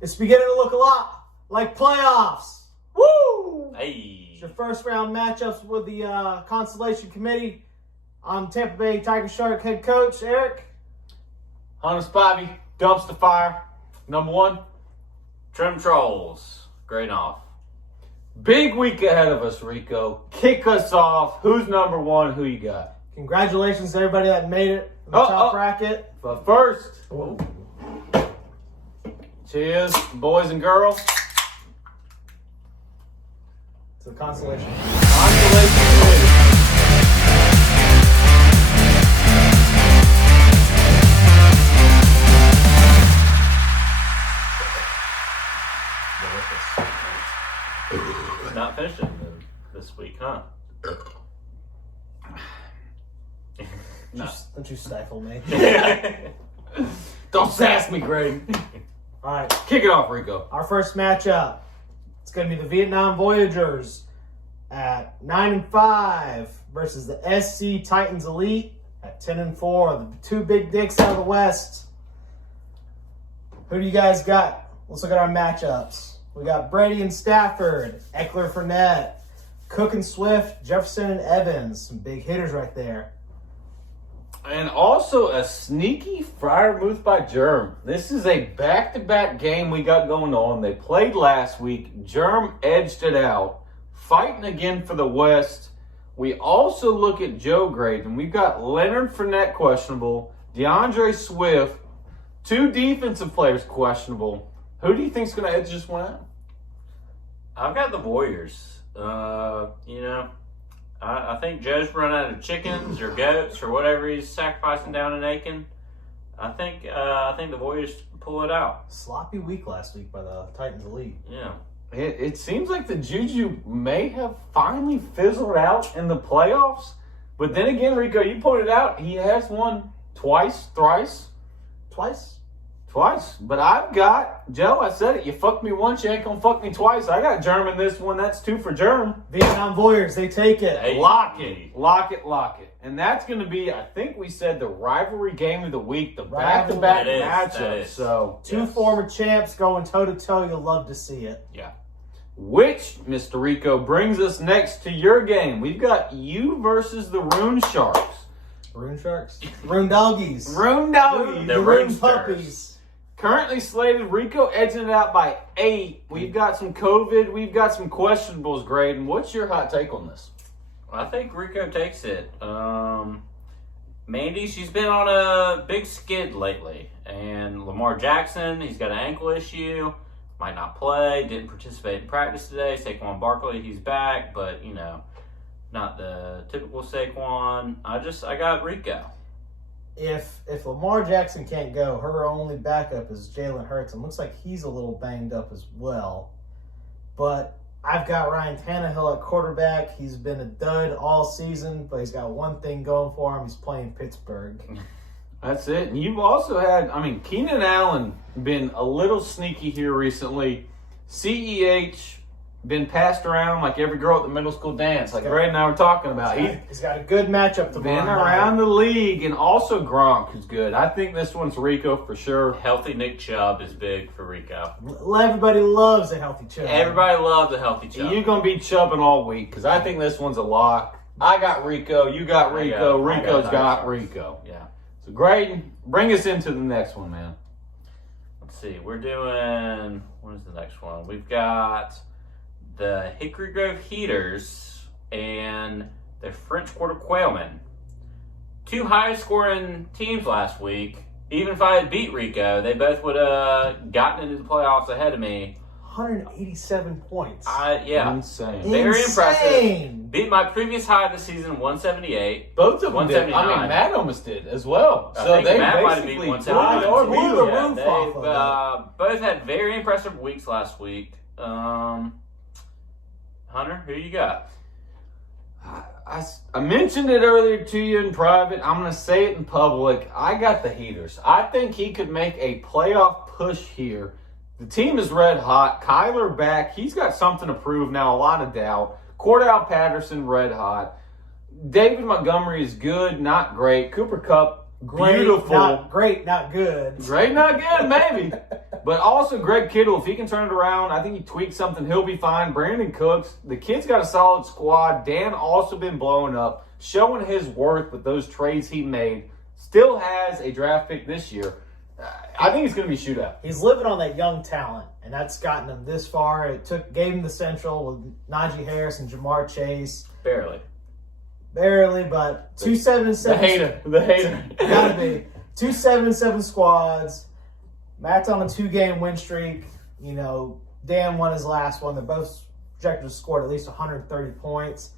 It's beginning to look a lot like playoffs. Woo! Hey. It's your first round matchups with the Consolation Committee. I'm Tampa Bay Tiger Shark head coach, Eric. Honest Bobby, dumpster fire. Number one. Trim Trolls. Great off. Big week ahead of us, Rico. Kick us off. Who's number one? Who you got? Congratulations to everybody that made it in the top bracket. But first, cheers, boys and girls. To the Consolation. Consolation wins. Not finishing this week, huh? No. Don't you stifle me. Don't sass me, Greg. All right. Kick it off, Rico. Our first matchup. It's going to be the Vietnam Voyagers at 9-5 versus the SC Titans Elite at 10-4. The two big dicks out of the West. Who do you guys got? Let's look at our matchups. We got Brady and Stafford, Eckler, Fournette, Cook and Swift, Jefferson and Evans. Some big hitters right there. And also a sneaky Freiermuth by Germ. This is a back-to-back game we got going on. They played last week. Germ edged it out. Fighting again for the West. We also look at Joe grade, and we've got Leonard Fournette questionable, DeAndre Swift, two defensive players questionable. Who do you think's going to edge this one out? I've got the Warriors. I think Joe's run out of chickens or goats or whatever he's sacrificing down in Aiken. I think the Warriors pull it out. Sloppy week last week by the Titans Elite. Yeah. It seems like the juju may have finally fizzled out in the playoffs. But then again, Rico, you pointed out he has won twice. But I've got, Joe, I said it, you fucked me once, you ain't gonna fuck me twice. I got Germ in this one, that's 2 for Germ. Vietnam Warriors, they take it. Hey. Lock it. And that's going to be, I think we said, the rivalry game of the week, the back-to-back It is, matchup. that is. So, Two former champs going toe-to-toe. You'll love to see it. yeah. Which, Mr. Rico, brings us next to your game. We've got you versus the Rune Sharks. Rune Sharks? Rune Doggies. Rune Doggies. The The Rune Runesters. Puppies. Currently slated, Rico edging it out by 8. We've got some COVID. We've got some questionables, Graydon. What's your hot take on this? I think Rico takes it. Mandy, she's been on a big skid lately. And Lamar Jackson, he's got an ankle issue. Might not play. Didn't participate in practice today. Saquon Barkley, he's back. But, not the typical Saquon. I got Rico. If Lamar Jackson can't go, her only backup is Jalen Hurts, and looks like he's a little banged up as well. But I've got Ryan Tannehill at quarterback. He's been a dud all season, but he's got one thing going for him. He's playing Pittsburgh. That's it. And you've also had, Keenan Allen been a little sneaky here recently. CEH been passed around like every girl at the middle school dance, like Ray and I were talking about. He's got a good matchup to Been around the league, and also Gronk is good. I think this one's Rico for sure. Healthy Nick Chubb is big for Rico. Everybody loves a healthy Chubb. Everybody loves a healthy Chubb. You're going to be chubbing all week because I think this one's a lock. I got Rico. You got Rico. Rico's got Rico. Yeah. So, Graydon, bring us into the next one, man. Let's see. We're doing, what is the next one? We've got the Hickory Grove Heaters and the French Quarter Quailmen. Two highest scoring teams last week. Even if I had beat Rico, they both would have gotten into the playoffs ahead of me. 187 points. Yeah. Insane. Very impressive. Insane. Beat my previous high of the season, 178. Both of them did. 179. Matt almost did as well. I So think they Matt might have beat basically 179. tied or beat Blew the them. roof off of They've both had very impressive weeks last week. Hunter, who you got? I mentioned it earlier to you in private. I'm going to say it in public. I got the Heaters. I think he could make a playoff push here. The team is red hot. Kyler back. He's got something to prove now, a lot of doubt. Cordell Patterson, red hot. David Montgomery is good, not great. Cooper Kupp, beautiful. Not great, not good. Great, not good, maybe. But also Greg Kittle, if he can turn it around, I think he tweaked something, he'll be fine. Brandon Cooks, the kid's got a solid squad. Dan also been blowing up, showing his worth with those trades he made. Still has a draft pick this year. I think it's going to be a shootout. He's living on that young talent, and that's gotten him this far. It gave him the Central with Najee Harris and Jamar Chase. Barely, but 2-7-7. The hater. Gotta be 2-7-7 squads. Matt's on a 2-game win streak. You know, Dan won his last one. They're both projected to score at least 130 points.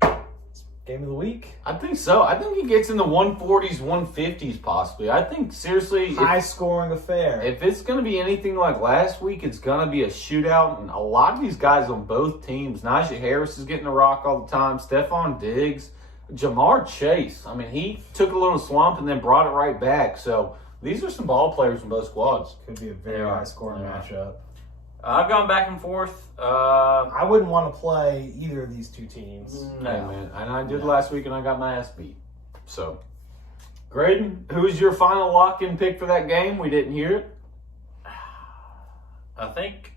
Game of the week? I think so. I think he gets in the 140s, 150s possibly. I think, seriously, high-scoring affair. If it's going to be anything like last week, it's going to be a shootout. And a lot of these guys on both teams, Najee Harris is getting a rock all the time. Stephon Diggs, Jamar Chase. I mean, he took a little slump and then brought it right back. So these are some ball players from both squads. Could be a very high-scoring matchup. I've gone back and forth. I wouldn't want to play either of these two teams. No, man. And I did last week, and I got my ass beat. So, Graydon, who's your final lock-in pick for that game? We didn't hear it. I think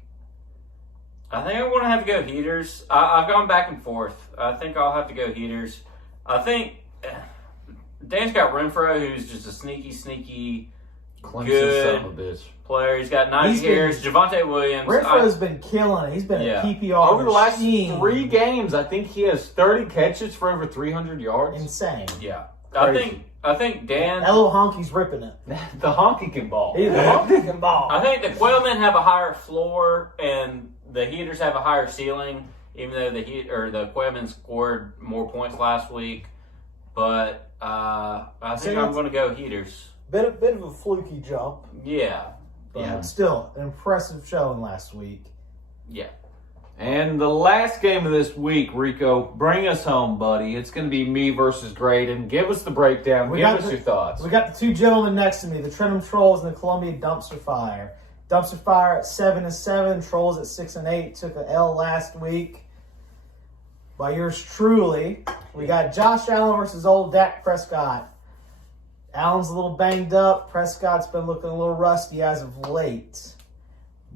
I'm going to have to go Heaters. I've gone back and forth. I think I'll have to go Heaters. I think Dan's got Renfro, who's just a sneaky, Clemson good son of a bitch. player. He's got Najee Harris, Javonte Williams. Renfro's been killing it. He's been a PPR over the last machine. 3 games. I think he has 30 catches for over 300 yards. Insane. Yeah, Crazy. I think Dan. That little honky's ripping it. The honky can ball. The honky can ball. I think the Quailmen have a higher floor and the Heaters have a higher ceiling. Even though the Quailmen scored more points last week, but I think I'm going to go Heaters. Bit of a fluky jump. Yeah. But still, an impressive showing last week. Yeah. And the last game of this week, Rico, bring us home, buddy. It's going to be me versus Graydon. Give us the breakdown. Give us your thoughts. We got the two gentlemen next to me, the Trentham Trolls and the Columbia Dumpster Fire. Dumpster Fire at 7-7, Trolls at 6-8. Took an L last week by yours truly. We got Josh Allen versus old Dak Prescott. Allen's a little banged up. Prescott's been looking a little rusty as of late.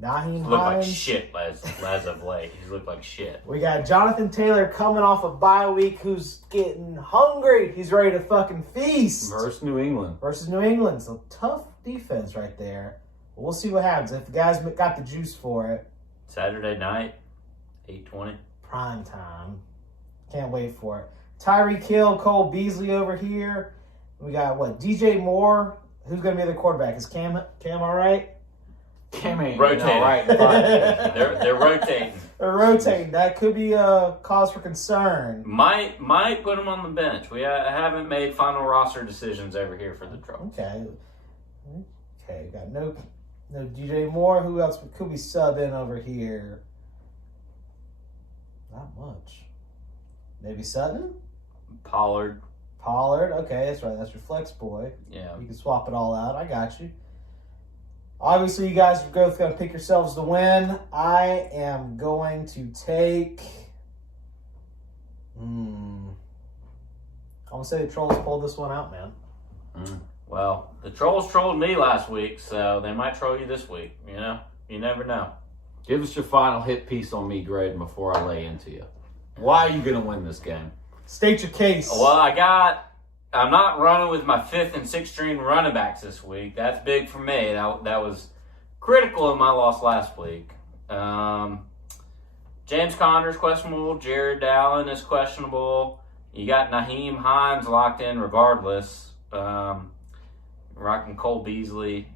Naheem He's looked like Hines. shit as of late. He's looked like shit. We got Jonathan Taylor coming off a bye week who's getting hungry. He's ready to fucking feast. Versus New England. Versus New England. So tough defense right there. But we'll see what happens. If the guys got the juice for it. Saturday night, 8:20. Prime time. Can't wait for it. Tyreek Hill, Cole Beasley over here. We got, DJ Moore. Who's going to be the quarterback? Is Cam all right? Cam ain't rotating. all right. They're rotating. They're rotating. That could be a cause for concern. Might put him on the bench. We haven't made final roster decisions over here for the Trolls. Okay. Got no DJ Moore. Who else could we sub in over here? Not much. Maybe Sutton? Pollard. Okay, that's right. That's your flex boy. Yeah. You can swap it all out. I got you. Obviously, you guys are both going to pick yourselves to win. I am going to take... I'm going to say the Trolls pulled this one out, man. Well, the Trolls trolled me last week, so they might troll you this week. You know? You never know. Give us your final hit piece on me, Graydon, before I lay into you. Why are you going to win this game? State your case. Well, I'm not running with my 5th and 6th string running backs this week. That's big for me. That was critical in my loss last week. James Conner's questionable. Jared Allen is questionable. You got Naheem Hines locked in regardless. Rocking Cole Beasley.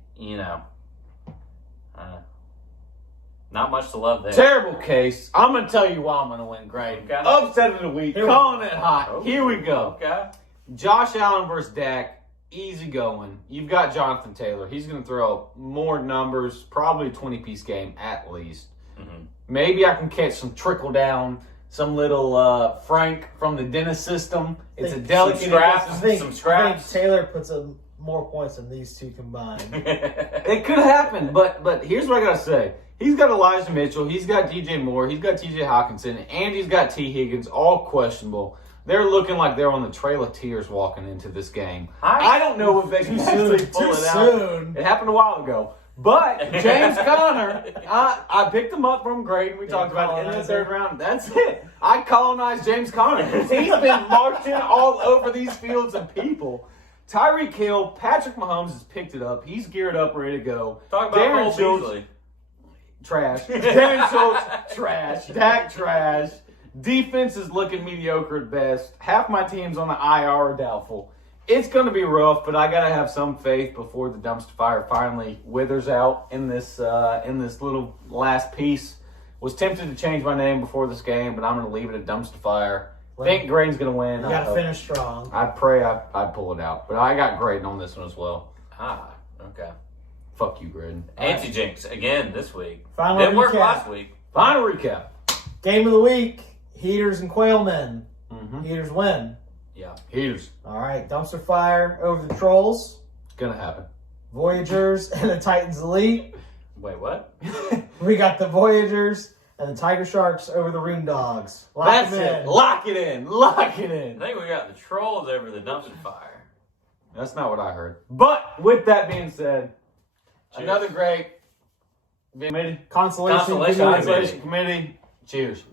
Not much to love there. Terrible case. I'm going to tell you why I'm going to win, Graydon. Okay. Upset of the week. Calling it hot. Okay. Here we go. Okay. Josh Allen versus Dak. Easy going. You've got Jonathan Taylor. He's going to throw more numbers. Probably a 20-piece game at least. Mm-hmm. Maybe I can catch some trickle down. Some little Frank from the dentist system. It's a delicate scraps. I think scraps. Taylor puts up more points than these two combined. It could happen, but here's what I got to say. He's got Elijah Mitchell, he's got DJ Moore, he's got TJ Hawkinson, and he's got T. Higgins, all questionable. They're looking like they're on the Trail of Tears walking into this game. I don't know if they can actually pull it out. It happened a while ago. But James Conner, I picked him up from Graydon. We talked about it in the third round. That's it. I colonized James Conner. He's been marching all over these fields of people. Tyreek Hill, Patrick Mahomes has picked it up. He's geared up, ready to go. Talk about Cole Beasley. Trash. Darren Schultz, trash. Dak, trash. Defense is looking mediocre at best. Half my team's on the IR or doubtful. It's going to be rough, but I got to have some faith before the dumpster fire finally withers out in this little last piece. Was tempted to change my name before this game, but I'm going to leave it at dumpster fire. Think Graydon's going to win. You got to finish strong. I pray I pull it out, but I got Graydon on this one as well. Okay. Fuck you, Graydon. Anti-jinx again this week. Final Didn't work recap. last week. Final recap. Game of the week, Heaters and Quailmen. Mm-hmm. Heaters win. Yeah. Heaters. All right, dumpster fire over the Trolls. It's going to happen. Voyagers and the Titans Elite. Wait, what? We got the Voyagers and the Tiger Sharks over the Rune Dogs. That's it. Lock it in. Lock it I in. think we got the Trolls over the dumpster fire. That's not what I heard. But with that being said, Cheers. another great committee. Consolation Consolation Consolation committee. Cheers.